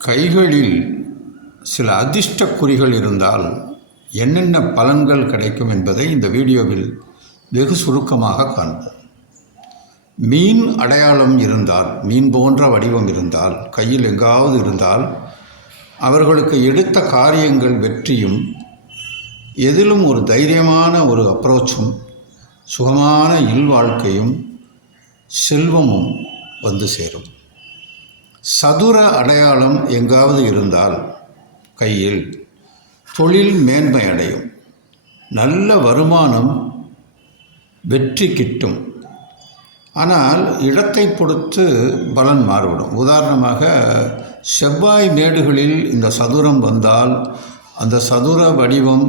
கைகளில் சில அதிர்ஷ்ட குறிகள் இருந்தால் என்னென்ன பலன்கள் கிடைக்கும் என்பதை இந்த வீடியோவில் வெகு சுருக்கமாக காண்போம். மீன் அடையாளம் இருந்தால் மீன் போன்ற வடிவம் இருந்தால் கையில் எங்காவது இருந்தால் அவர்களுக்கு எடுத்த காரியங்கள் வெற்றியும் எதிலும் ஒரு தைரியமான ஒரு அப்ரோச்சும் சுகமான இல்வாழ்க்கையும் செல்வமும் வந்து சேரும். சதுர அடையாளம் எங்காவது இருந்தால் கையில் தொழில் மேன்மை அடையும். நல்ல வருமானம் வெற்றி கிட்டும். ஆனால் இடத்தை பொறுத்து பலன் மாறுபடும். உதாரணமாக செவ்வாய் மேடுகளில் இந்த சதுரம் வந்தால் அந்த சதுர வடிவம்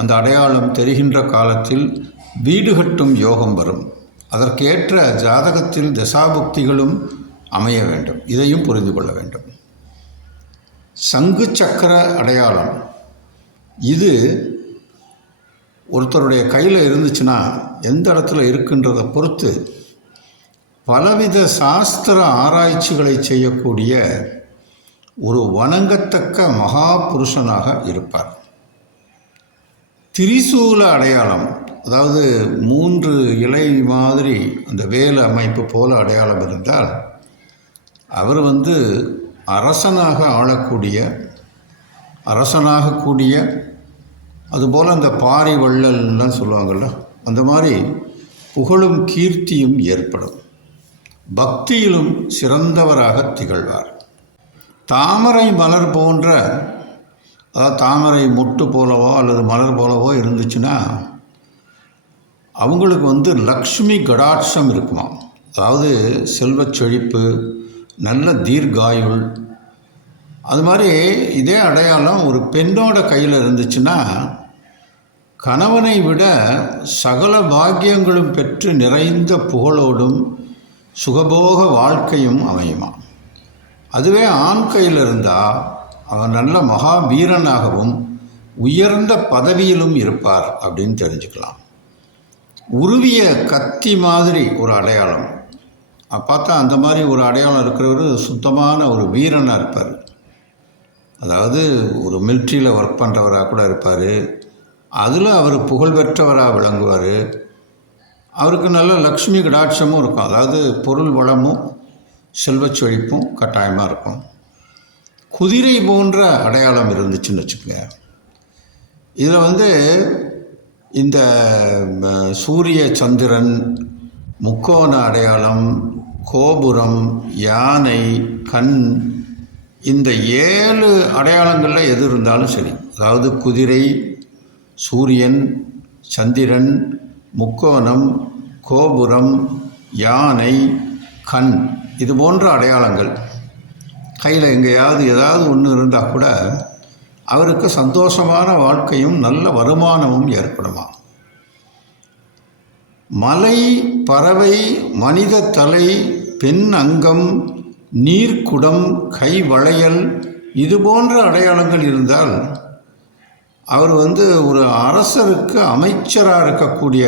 அந்த அடையாளம் தெரிகின்ற காலத்தில் வீடு கட்டும் யோகம் வரும். அதற்கேற்ற ஜாதகத்தில் தசாபுக்திகளும் அமைய வேண்டும். இதையும் புரிந்து கொள்ள வேண்டும். சங்கு சக்கர அடையாளம். இது ஒருத்தருடைய கையில் இருந்துச்சுன்னா எந்த இடத்துல இருக்குன்றதை பொறுத்து பலவித சாஸ்திர ஆராய்ச்சிகளை செய்யக்கூடிய ஒரு வணங்கத்தக்க மகா புருஷனாக இருப்பார். திரிசூல அடையாளம் அதாவது மூன்று இலை மாதிரி அந்த வேல அமைப்பு போல அடையாளம் இருந்தால் அவர் வந்து அரசனாக ஆளக்கூடிய அரசனாக கூடிய அதுபோல் அந்த பாரி வள்ளல்லாம் சொல்லுவாங்கள்ல அந்த மாதிரி புகழும் கீர்த்தியும் ஏற்படும். பக்தியிலும் சிறந்தவராக திகழ்வார். தாமரை மலர் போன்ற அதாவது தாமரை மொட்டு போலவோ அல்லது மலர் போலவோ இருந்துச்சுன்னா அவங்களுக்கு வந்து லக்ஷ்மி கடாட்சம் இருக்குமா அதாவது செல்வச் செழிப்பு நல்ல தீர்காயுள் அது மாதிரி இதே அடையாளம் ஒரு பெண்ணோட கையில் இருந்துச்சுன்னா கணவனை விட சகல பாக்கியங்களும் பெற்று நிறைந்த புகழோடும் சுகபோக வாழ்க்கையும் அமையுமா? அதுவே ஆண் கையில் இருந்தால் அவன் நல்ல மகா வீரனாகவும் உயர்ந்த பதவியிலும் இருப்பார் அப்படின்னு தெரிஞ்சுக்கலாம். உருவிய கத்தி மாதிரி ஒரு அடையாளம். பார்த்தா அந்த மாதிரி ஒரு அடையாளம் இருக்கிறவர் சுத்தமான ஒரு வீரனாக இருப்பார். அதாவது ஒரு மிலிட்ரியில் ஒர்க் பண்ணுறவராக கூட இருப்பார். அதில் அவர் புகழ்பெற்றவராக விளங்குவார். அவருக்கு நல்ல லக்ஷ்மி கடாட்சமும் இருக்கும். அதாவது பொருள் வளமும் செல்வச் செழிப்பும் கட்டாயமாக இருக்கும். குதிரை போன்ற அடையாளம் இருந்துச்சுன்னு வச்சுக்கோங்க. இதில் வந்து இந்த ம, சூரிய சந்திரன் முக்கோண அடையாளம் கோபுரம் யானை கண் இந்த ஏழு அடையாளங்களில் எது இருந்தாலும் சரி. அதாவது குதிரை சூரியன் சந்திரன் முக்கோணம் கோபுரம் யானை கண் இது போன்ற அடையாளங்கள். கையில் எங்கேயாவது ஏதாவது ஒன்று இருந்தால் கூட அவருக்கு சந்தோஷமான வாழ்க்கையும் நல்ல வருமானமும் ஏற்படுமா? மலை பறவை மனித தலை பெண் அங்கம் நீர்க்குடம் கை வளையல் இது போன்ற அடையாளங்கள் இருந்தால் அவர் வந்து ஒரு அரசருக்கு அமைச்சராக இருக்கக்கூடிய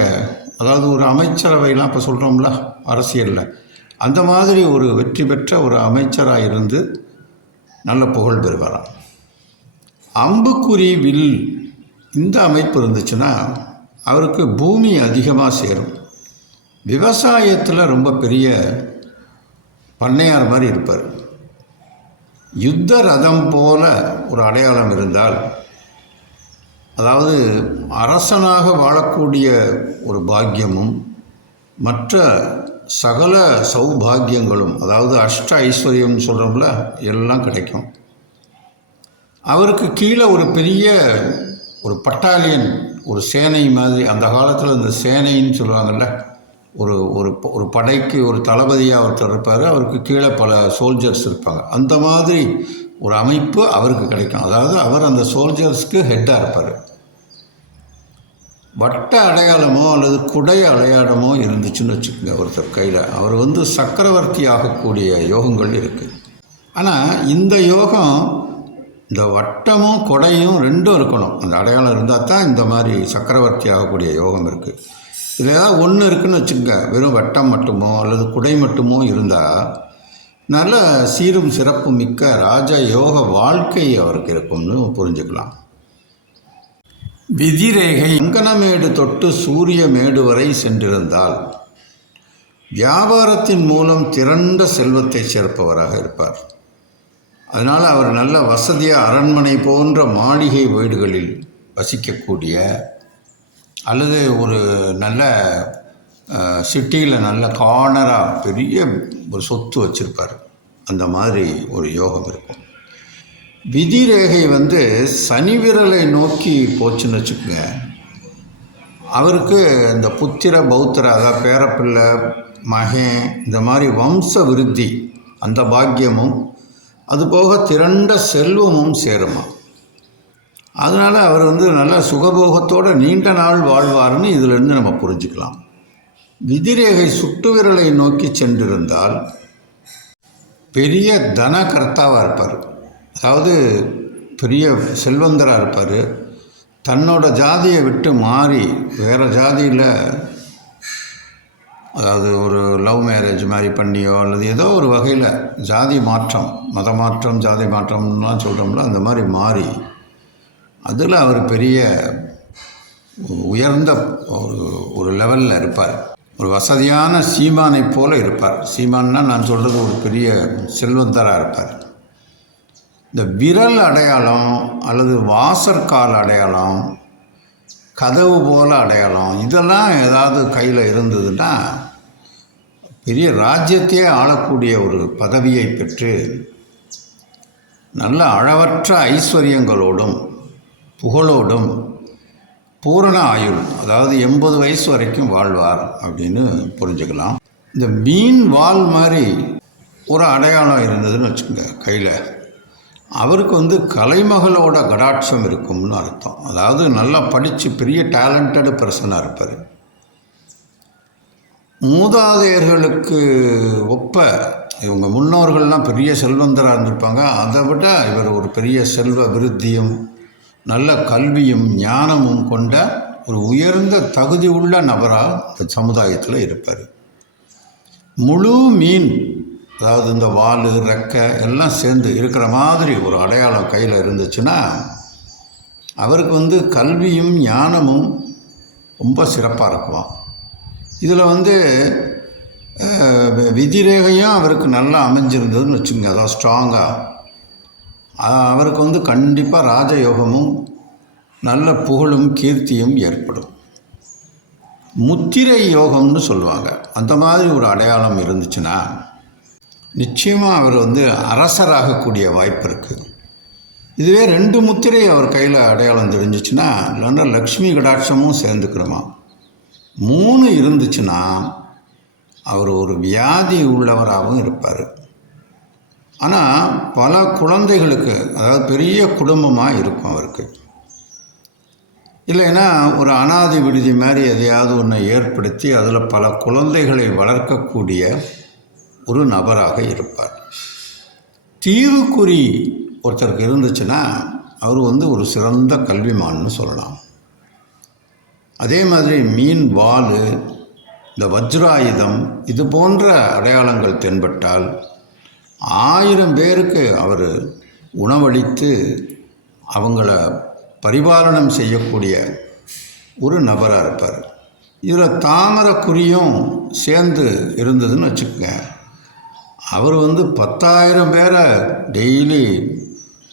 அதாவது ஒரு அமைச்சரவைலாம் இப்போ சொல்கிறோம்ல அரசியலில். அந்த மாதிரி ஒரு வெற்றி பெற்ற ஒரு அமைச்சராக இருந்து நல்ல புகழ் பெறுவாராம். அம்புக்குறி வில் இந்த அமைப்பு இருந்துச்சுன்னா அவருக்கு பூமி அதிகமாக சேரும். விவசாயத்தில் ரொம்ப பெரிய பண்ணையார் மாதிரி இருப்பார். யுத்த ரதம் போல ஒரு அடையாளம் இருந்தால் அதாவது அரசனாக வாழக்கூடிய ஒரு பாக்கியமும் மற்ற சகல சௌபாகியங்களும் அதாவது அஷ்ட ஐஸ்வர்யம் சொல்கிறோம்ல எல்லாம் கிடைக்கும். அவருக்கு கீழே ஒரு பெரிய ஒரு பட்டாலியன் ஒரு சேனை மாதிரி அந்த காலத்தில் இந்த சேனைன்னு சொல்லுவாங்கள்ல ஒரு ஒரு ஒரு படைக்கு ஒரு தளபதியாக ஒருத்தர் இருப்பார் அவருக்கு கீழே பல சோல்ஜர்ஸ் இருப்பாங்க. அந்த மாதிரி ஒரு அமைப்பு அவருக்கு கிடைக்கும். அதாவது அவர் அந்த சோல்ஜர்ஸ்க்கு ஹெட்டாக இருப்பார். வட்ட அடையாளமோ அல்லது குடை அடையாளமோ இருந்துச்சுன்னு வச்சுக்கோங்க ஒருத்தர் கையில். அவர் வந்து சக்கரவர்த்தி ஆகக்கூடிய யோகங்கள் இருக்குது ஆனால் இந்த யோகம் இந்த வட்டமும் கொடையும் ரெண்டும் இருக்கணும். அந்த அடையாளம் இருந்தால் தான் இந்த மாதிரி சக்கரவர்த்தி ஆகக்கூடிய யோகம் இருக்குது இதில் ஏதாவது ஒன்று இருக்குன்னு வச்சுக்கோங்க. வெறும் வட்டம் மட்டுமோ அல்லது குடை மட்டுமோ இருந்தால் நல்ல சீரும் சிறப்பும் மிக்க ராஜ யோக வாழ்க்கை அவருக்கு இருக்கும்னு புரிஞ்சுக்கலாம். விதிரேகை அங்கனமேடு தொட்டு சூரிய மேடு வரை சென்றிருந்தால் வியாபாரத்தின் மூலம் திரண்ட செல்வத்தை சேர்ப்பவராக இருப்பார். அதனால் அவர் நல்ல வசதியாக அரண்மனை போன்ற மாளிகை வீடுகளில் வசிக்கக்கூடிய அல்லது ஒரு நல்ல சிட்டியில் நல்ல கார்னராக பெரிய ஒரு சொத்து வச்சுருப்பார். அந்த மாதிரி ஒரு யோகம் இருக்கும். விதி ரேகை வந்து சனி விரலை நோக்கி போச்சுன்னு வச்சுக்கோங்க. அவருக்கு இந்த புத்திர பௌத்திர அதாவது பேரப்பிள்ளை மகன் இந்த மாதிரி வம்ச விருத்தி அந்த பாக்கியமும் அதுபோக திரண்ட செல்வமும் சேருமா. அதனால் அவர் வந்து நல்ல சுகபோகத்தோடு நீண்ட நாள் வாழ்வார்னு இதிலிருந்து நம்ம புரிஞ்சுக்கலாம். விதிரேகை சுட்டு விரலை நோக்கி சென்றிருந்தால் பெரிய தன கர்த்தாவாக இருப்பார். அதாவது பெரிய செல்வந்தராக இருப்பார். தன்னோட ஜாதியை விட்டு மாறி வேறு ஜாதியில் அதாவது ஒரு லவ் மேரேஜ் மாதிரி பண்ணியோ அல்லது ஏதோ ஒரு வகையில் ஜாதி மாற்றம் மத மாற்றம் ஜாதி மாற்றம்லாம் சொல்கிறோம்ல அந்த மாதிரி மாறி அதில் அவர் பெரிய உயர்ந்த ஒரு ஒரு லெவலில் இருப்பார். ஒரு வசதியான சீமானை போல இருப்பார். சீமான்னா நான் சொல்கிறது ஒரு பெரிய செல்வந்தராக இருப்பார். இந்த விரல் அடையாளம் அல்லது வாசற்கால் அடையாளம் கதவு போல அடையாளம் இதெல்லாம் ஏதாவது கையில் இருந்ததுன்னா பெரிய ராஜ்யத்தையே ஆளக்கூடிய ஒரு பதவியை பெற்று நல்ல அளவற்ற ஐஸ்வர்யங்களோடும் புகழோடும் பூரண ஆயுள் அதாவது எண்பது வயசு வரைக்கும் வாழ்வார் அப்படின்னு புரிஞ்சுக்கலாம். இந்த மீன் வால் மாதிரி ஒரு அடையாளம் இருந்ததுன்னு வச்சுக்கோங்க கையில். அவருக்கு வந்து கலைமகளோட கடாட்சம் இருக்கும்னு அர்த்தம். அதாவது நல்லா படித்து பெரிய டேலண்டடு பர்சனாக இருப்பார். மூதாதையர்களுக்கு ஒப்ப இவங்க முன்னோர்கள்லாம் பெரிய செல்வந்தராக இருந்திருப்பாங்க. அதை விட இவர் ஒரு பெரிய செல்வ விருத்தியும் நல்ல கல்வியும் ஞானமும் கொண்ட ஒரு உயர்ந்த தகுதி உள்ள நபராக இந்த சமுதாயத்தில் இருப்பார். முழு மீன் அதாவது இந்த வால் ரெக்கை எல்லாம் சேர்ந்து இருக்கிற மாதிரி ஒரு அடையாளம் கையில் இருந்துச்சுன்னா அவருக்கு வந்து கல்வியும் ஞானமும் ரொம்ப சிறப்பாக இருக்குமாம் இதில் வந்து விதிரேகையும் அவருக்கு நல்லா அமைஞ்சிருந்ததுன்னு வச்சுக்கோங்க. அதாவது ஸ்ட்ராங்காக அவருக்கு வந்து கண்டிப்பாக ராஜயோகமும் நல்ல புகழும் கீர்த்தியும் ஏற்படும். முத்திரை யோகம்னு சொல்லுவாங்க. அந்த மாதிரி ஒரு அடையாளம் இருந்துச்சுன்னா நிச்சயமாக அவர் வந்து அரசராகக்கூடிய வாய்ப்பு இருக்குது இதுவே ரெண்டு முத்திரை அவர் கையில் அடையாளம் தெரிஞ்சிச்சுன்னா இல்லைன்னா லக்ஷ்மி கடாட்சமும் சேர்ந்துக்கிறோமா. மூணு இருந்துச்சுன்னா அவர் ஒரு வியாதி உள்ளவராகவும் இருப்பார். ஆனால் பல குழந்தைகளுக்கு அதாவது பெரிய குடும்பமாக இருக்கும் அவருக்கு. இல்லைன்னா ஒரு அனாதி விடுதி மாதிரி எதையாவது ஒன்றை ஏற்படுத்தி அதில் பல குழந்தைகளை வளர்க்கக்கூடிய ஒரு நபராக இருப்பார். தீவுக்குறி ஒருத்தருக்கு இருந்துச்சுன்னா அவர் வந்து ஒரு சிறந்த கல்விமான்னு சொல்லலாம். அதே மாதிரி மீன் வால் இந்த வஜ்ராயுதம் இது போன்ற அடையாளங்கள் தென்பட்டால் ஆயிரம் பேருக்கு அவர் உணவளித்து அவங்கள பரிபாலனம் செய்யக்கூடிய ஒரு நபராக இருப்பார். இதில் தாமரை குறியும் சேர்ந்து இருந்ததுன்னு வச்சுக்கோங்க. அவர் வந்து பத்தாயிரம் பேரை டெய்லி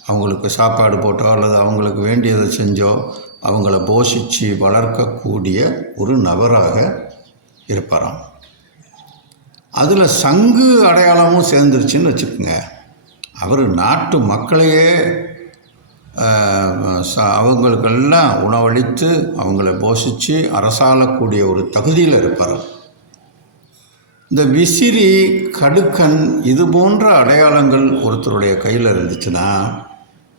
அவங்களுக்கு சாப்பாடு போட்டோ அல்லது அவங்களுக்கு வேண்டியதை செஞ்சோ அவங்கள போஷித்து வளர்க்கக்கூடிய ஒரு நபராக இருப்பாராம். அதில் சங்கு அடையாளமும் சேர்ந்துருச்சுன்னு வச்சுக்கோங்க. அவர் நாட்டு மக்களையே அவங்களுக்கெல்லாம் உணவளித்து அவங்கள போஷித்து அரசாளக்கூடிய ஒரு தகுதியில் இருப்பார். இந்த விசிறி கடுக்கன் இது போன்ற அடையாளங்கள் ஒருத்தருடைய கையில் இருந்துச்சுன்னா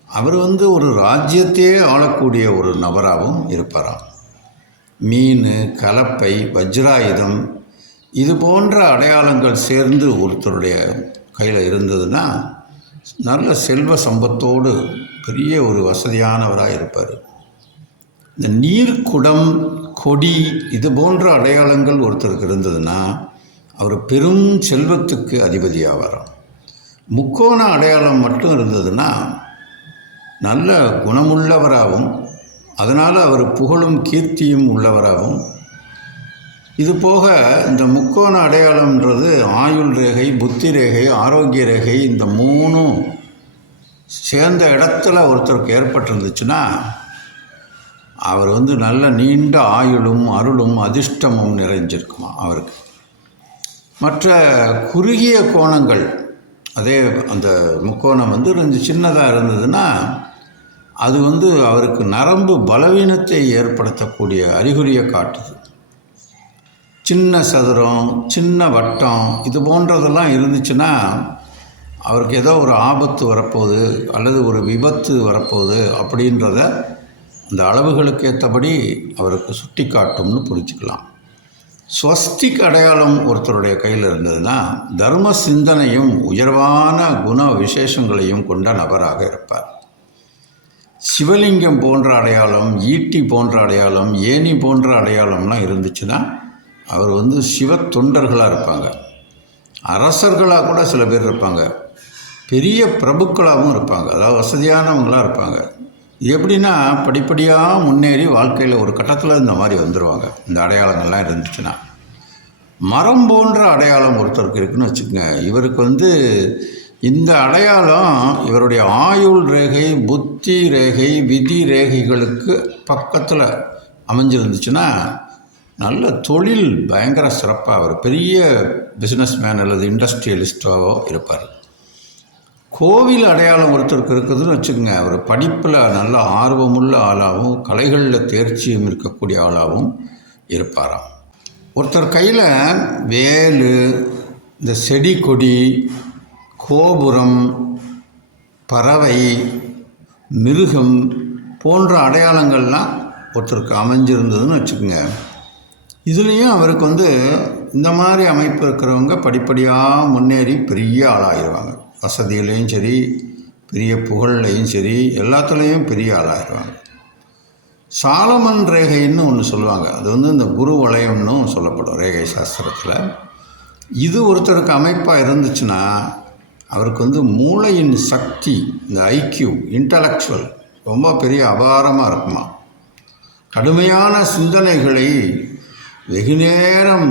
அவர் வந்து ஒரு ராஜ்யத்தையே ஆளக்கூடிய ஒரு நபராகவும் இருப்பாராம். மீன் கலப்பை வஜ்ராயுதம் இது போன்ற அடையாளங்கள் சேர்ந்து ஒருத்தருடைய கையில் இருந்ததுன்னா நல்ல செல்வ சம்பத்தோடு பெரிய ஒரு வசதியானவராக இருப்பார். இந்த நீர்க்குடம் கொடி இது போன்ற அடையாளங்கள் ஒருத்தருக்கு இருந்ததுன்னா அவர் பெரும் செல்வத்துக்கு அதிபதியாவாராம் முக்கோண அடையாளம் மட்டும் இருந்ததுன்னா நல்ல குணமுள்ளவராகவும் அதனால் அவர் புகழும் கீர்த்தியும் உள்ளவராகவும் இது போக இந்த முக்கோண அடையாளம்ன்றது ஆயுள் ரேகை புத்தி ரேகை ஆரோக்கிய ரேகை இந்த மூணும் சேர்ந்த இடத்துல ஒருத்தருக்கு ஏற்பட்டிருந்துச்சுன்னா அவர் வந்து நல்ல நீண்ட ஆயுளும் அருளும் அதிர்ஷ்டமும் நிறைஞ்சிருக்குமா அவருக்கு. மற்ற குறுகிய கோணங்கள் அதே அந்த முக்கோணம் வந்து கொஞ்சம் சின்னதாக இருந்ததுன்னா அது வந்து அவருக்கு நரம்பு பலவீனத்தை ஏற்படுத்தக்கூடிய அறிகுறியை காட்டுது. சின்ன சதுரம் சின்ன வட்டம் இது போன்றதெல்லாம் இருந்துச்சுன்னா அவருக்கு ஏதோ ஒரு ஆபத்து வரப்போகுது அல்லது ஒரு விபத்து வரப்போகுது அப்படின்றத அந்த அளவுகளுக்கு ஏற்றபடி அவருக்கு சுட்டி காட்டும்னு புரிஞ்சுக்கலாம். ஸ்வஸ்திக் அடையாளம் ஒருத்தருடைய கையில் இருந்ததுன்னா தர்ம சிந்தனையும் உயர்வான குண விசேஷங்களையும் கொண்ட நபராக இருப்பார். சிவலிங்கம் போன்ற அடையாளம் ஈட்டி போன்ற அடையாளம் ஏணி போன்ற அடையாளம்லாம் இருந்துச்சுன்னா அவர் வந்து சிவ தொண்டர்களாக இருப்பாங்க. அரசர்களாக கூட சில பேர் இருப்பாங்க. பெரிய பிரபுக்களாகவும் இருப்பாங்க. அதாவது வசதியானவங்களாக இருப்பாங்க. எப்படின்னா படிப்படியாக முன்னேறி வாழ்க்கையில் ஒரு கட்டத்தில் இந்த மாதிரி வந்துடுவாங்க இந்த அடையாளங்கள்லாம் இருந்துச்சுன்னா. மரம் போன்ற அடையாளம் ஒருத்தருக்கு இருக்குன்னு வச்சுக்கோங்க. இவருக்கு வந்து இந்த அடையாளம் இவருடைய ஆயுள் ரேகை புத்தி ரேகை விதி ரேகைகளுக்கு பக்கத்தில் அமைஞ்சிருந்துச்சுன்னா நல்ல தொழில் பயங்கர சிறப்பாக அவர் பெரிய பிஸ்னஸ் மேன் அல்லது இண்டஸ்ட்ரியலிஸ்டாவோ இருப்பார். கோவில் அடையாளம் ஒருத்தருக்கு இருக்குதுன்னு வச்சுக்கோங்க அவர் படிப்பில் நல்ல ஆர்வமுள்ள ஆளாகவும் கலைகளில் தேர்ச்சியும் இருக்கக்கூடிய ஆளாகவும் இருப்பாராம். ஒருத்தர் கையில் வேல் இந்த செடி கொடி கோபுரம் பறவை மிருகம் போன்ற அடையாளங்கள்லாம் ஒருத்தருக்கு அமைஞ்சிருந்ததுன்னு வச்சுக்கோங்க. இதுலேயும் அவருக்கு வந்து இந்த மாதிரி அமைப்பு இருக்கிறவங்க படிப்படியாக முன்னேறி பெரிய ஆளாகிடுவாங்க வசதியிலையும் சரி பெரிய புகழ்லையும் சரி எல்லாத்துலேயும் பெரிய ஆளாகிடுவாங்க சாலமன் ரேகைன்னு ஒன்று சொல்லுவாங்க. அது வந்து இந்த குரு வளையம்னு சொல்லப்படும் ரேகை சாஸ்திரத்தில். இது ஒருத்தருக்கு அமைப்பாக இருந்துச்சுன்னா அவருக்கு வந்து மூளையின் சக்தி இந்த ஐக்கியூ இன்டலெக்சுவல் ரொம்ப பெரிய அபாரமாக இருக்குமா. கடுமையான சிந்தனைகளை வெகு நேரம்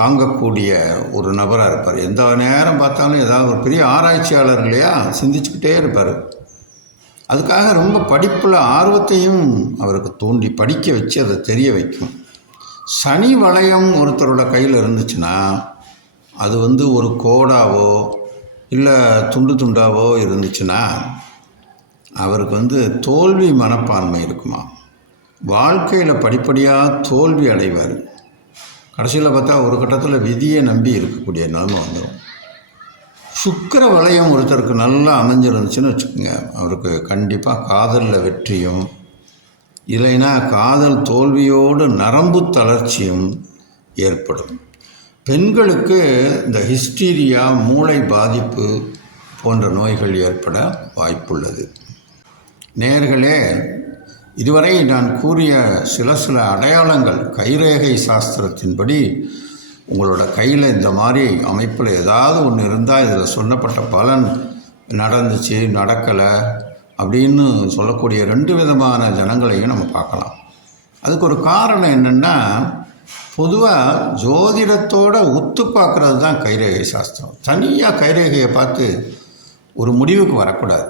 தாங்கக்கூடிய ஒரு நபராக இருப்பார். எந்த நேரம் பார்த்தாலும் ஏதாவது ஒரு பெரிய ஆராய்ச்சியாளர் இல்லையா? சிந்திச்சுக்கிட்டே இருப்பார். அதுக்காக ரொம்ப படிப்பில் ஆர்வத்தையும் அவருக்கு தூண்டி படிக்க வச்சு அதை தெரிய வைக்கும். சனி வளையம் ஒருத்தரோட கையில் இருந்துச்சுன்னா அது வந்து ஒரு கோடாவோ இல்லை துண்டு துண்டாவோ இருந்துச்சுன்னா அவருக்கு வந்து தோல்வி மனப்பான்மை இருக்குமா வாழ்க்கையில் படிப்படியாக தோல்வி அடைவார். கடைசியில் பார்த்தா ஒரு கட்டத்தில் விதியை நம்பி இருக்கக்கூடிய நிலைமை வந்துடும் சுக்கர வளையம் ஒருத்தருக்கு நல்லா அமைஞ்சிருந்துச்சுன்னு வச்சுக்கோங்க. அவருக்கு கண்டிப்பாக காதலில் வெற்றியும் இல்லைன்னா காதல் தோல்வியோடு நரம்பு தளர்ச்சியும் ஏற்படும். பெண்களுக்கு இந்த ஹிஸ்டீரியா மூளை பாதிப்பு போன்ற நோய்கள் ஏற்பட வாய்ப்புள்ளது. நேர்களே இதுவரை நான் கூறிய சில சில அடையாளங்கள் கைரேகை சாஸ்திரத்தின்படி உங்களோட கையில் இந்த மாதிரி அமைப்பில் ஏதாவது ஒன்று இருந்தால் இதில் சொன்னப்பட்ட பலன் நடந்துச்சு நடக்கலை அப்படின்னு சொல்லக்கூடிய ரெண்டு விதமான ஜனங்களையும் நம்ம பார்க்கலாம். அதுக்கு ஒரு காரணம் என்னென்னா பொதுவாக ஜோதிடத்தோட ஒத்து பார்க்குறது தான் கைரேகை சாஸ்திரம். தனியாக கைரேகையை பார்த்து ஒரு முடிவுக்கு வரக்கூடாது.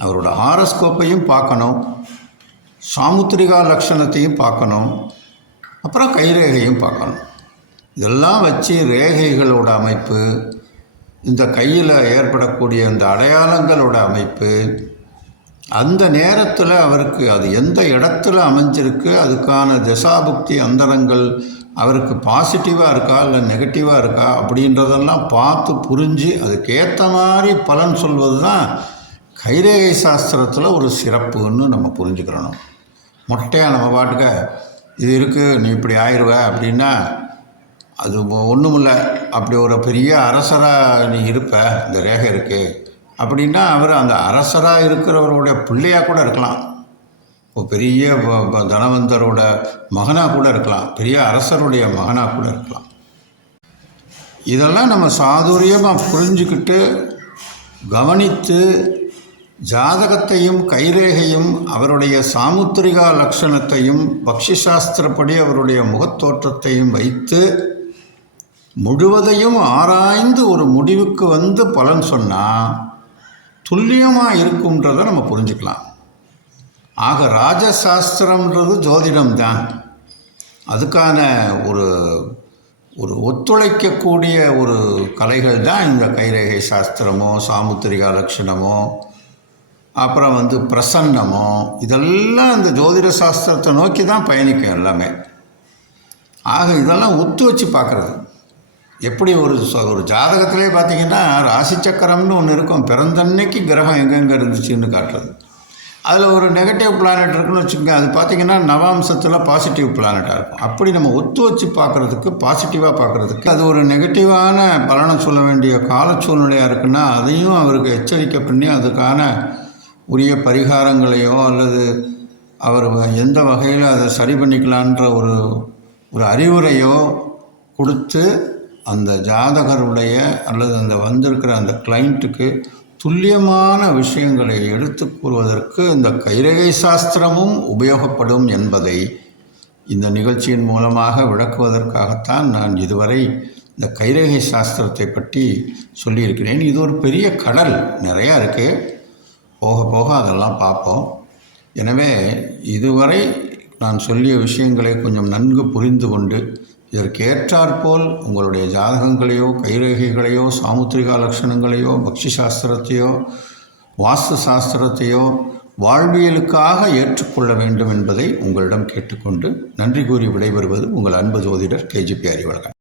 அவரோட ஹாரஸ்கோப்பையும் பார்க்கணும். சாமுத்திரிகா லக்ஷணத்தையும் பார்க்கணும் அப்புறம் கைரேகையும் பார்க்கணும். இதெல்லாம் வச்சு ரேகைகளோட அமைப்பு இந்த கையில் ஏற்படக்கூடிய இந்த அடையாளங்களோட அமைப்பு அந்த நேரத்தில் அவருக்கு அது எந்த இடத்துல அமைஞ்சிருக்கு அதுக்கான தசாபுக்தி அந்தரங்கள் அவருக்கு பாசிட்டிவாக இருக்கா இல்லை நெகட்டிவாக இருக்கா அப்படின்றதெல்லாம் பார்த்து புரிஞ்சு அதுக்கேற்ற மாதிரி பலன் சொல்வது தான் கைரேகை சாஸ்திரத்தில் ஒரு சிறப்புன்னு நம்ம புரிஞ்சுக்கிறணும். மொட்டையாக நம்ம பாட்டுக்க இது இருக்குது நீ இப்படி ஆயிடுவ அப்படின்னா அது ஒன்றுமில்ல அப்படி ஒரு பெரிய அரசராக நீ இருப்ப இந்த ரேகை இருக்குது அப்படின்னா அவர் அந்த அரசராக இருக்கிறவருடைய பிள்ளையாக கூட இருக்கலாம். ஒரு பெரிய தனவந்தரோட மகனாக கூட இருக்கலாம். பெரிய அரசருடைய மகனாக கூட இருக்கலாம். இதெல்லாம் நம்ம சாதுரியமாக புரிஞ்சுக்கிட்டு கவனித்து ஜாதகத்தையும் கைரேகையும் அவருடைய சாமுத்திரிகா லட்சணத்தையும் பக்ஷிசாஸ்திரப்படி அவருடைய முகத்தோற்றத்தையும் வைத்து முழுவதையும் ஆராய்ந்து ஒரு முடிவுக்கு வந்து பலன் சொன்னால் துல்லியமாக இருக்கும்ன்றதை நம்ம புரிஞ்சுக்கலாம். ஆக ராஜசாஸ்திரம்ன்றது ஜோதிடம் தான் அதுக்கான ஒரு ஒரு ஒத்துழைக்கக்கூடிய ஒரு கலைகள் தான் இந்த கைரேகை சாஸ்திரமோ சாமுத்திரிகா லட்சணமோ அப்புறம் வந்து பிரசன்னமோ இதெல்லாம் இந்த ஜோதிட சாஸ்திரத்தை நோக்கி தான் பயணிக்கும் எல்லாமே. ஆக இதெல்லாம் ஒத்து வச்சு பார்க்குறது. எப்படி ஒரு ஒரு ஜாதகத்திலே பார்த்தீங்கன்னா ராசி சக்கரம்னு ஒன்று இருக்கும். பிறந்தன்னைக்கு கிரகம் எங்கெங்கே இருந்துச்சுன்னு காட்டுறது. அதில் ஒரு நெகட்டிவ் பிளானட் இருக்குன்னு வச்சுக்கோங்க. அது பார்த்தீங்கன்னா நவாம்சத்தில் பாசிட்டிவ் பிளானட்டாக இருக்கும். அப்படி நம்ம ஒத்து வச்சு பார்க்குறதுக்கு பாசிட்டிவாக பார்க்குறதுக்கு அது ஒரு நெகட்டிவான பலனை சொல்ல வேண்டிய கால சூழ்நிலையாக இருக்குன்னா அதையும் அவருக்கு எச்சரிக்கை பண்ணி அதுக்கான உரிய பரிகாரங்களையோ அல்லது அவர் எந்த வகையில் அதை சரி பண்ணிக்கலான்ற ஒரு ஒரு அறிவுரையோ கொடுத்து அந்த ஜாதகருடைய அல்லது அந்த வந்திருக்கிற அந்த கிளைண்ட்டுக்கு துல்லியமான விஷயங்களை எடுத்து கூறுவதற்கு இந்த கைரகை சாஸ்திரமும் உபயோகப்படும் என்பதை இந்த நிகழ்ச்சியின் மூலமாக விளக்குவதற்காகத்தான் நான் இதுவரை இந்த கைரகை சாஸ்திரத்தை பற்றி சொல்லியிருக்கிறேன். இது ஒரு பெரிய கடல் நிறையா இருக்குது போக போக அதெல்லாம் பார்ப்போம். எனவே இதுவரை நான் சொல்லிய விஷயங்களை கொஞ்சம் நன்கு புரிந்து கொண்டு இதற்கு ஏற்றாற்போல் உங்களுடைய ஜாதகங்களையோ கைரேகைகளையோ சாமுத்திரிகா லட்சணங்களையோ பக்ஷி சாஸ்திரத்தையோ வாஸ்து சாஸ்திரத்தையோ வாழ்வியலுக்காக ஏற்றுக்கொள்ள வேண்டும் என்பதை உங்களிடம் கேட்டுக்கொண்டு நன்றி கூறி விடைபெறுவது உங்கள் அன்பு ஜோதிடர் கேஜிபி அறிவழகன்.